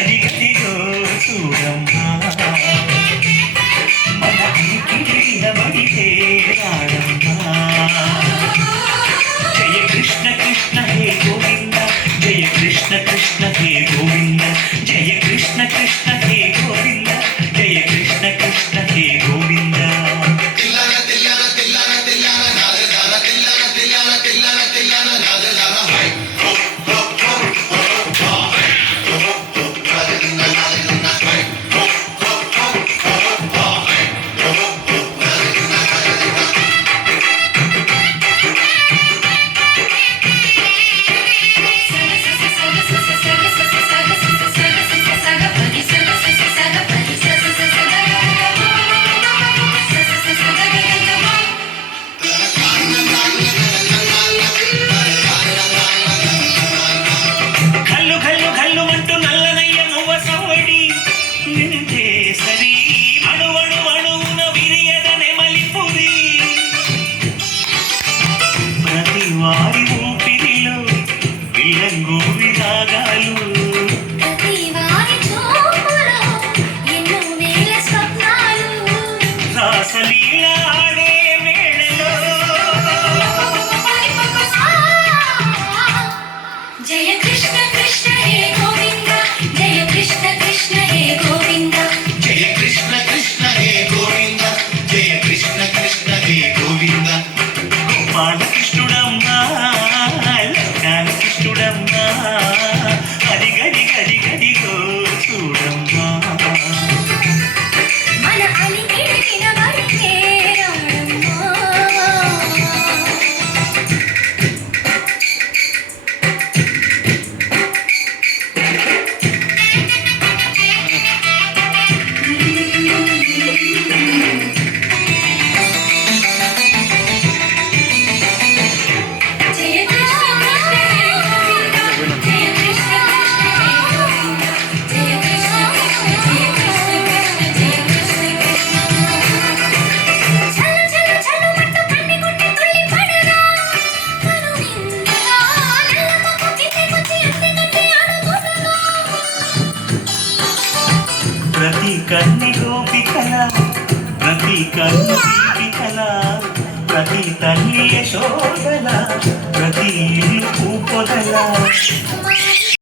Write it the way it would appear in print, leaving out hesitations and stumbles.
గది గదిగో చూడమ్మా మన ఇంటికి నిలబడితే రాడమ్మా జయ కృష్ణ కృష్ణ హే గోవింద జయ కృష్ణ కృష్ణ హే గోవింద జయ కృష్ణ కృష్ణ హే గోవింద జయ కృష్ణ కృష్ణ హే గోవింద వారి ఊపిరిలో విలంగు విరాగాలు రాసలీల ఆడే వేళలో జయ కృష్ణ కృష్ణ హే గోవింద జయ కృష్ణ కృష్ణ హే గోవింద జయ కృష్ణ కృష్ణ హే గోవింద జయ కృష్ణ కృష్ణ హే గోవింద బాలకృష్ణుడమ్మా కృష్ణుడమ్మా అది గది గది గదిగో చూడమ్మా మన అలికిడి వినబడితే రాడమ్మా ప్రతి కన్ని గోపికల ప్రతి కన్ను దీపికల ప్రతి తల్లి యశోదల ప్రతి ఇల్లు పూపొదల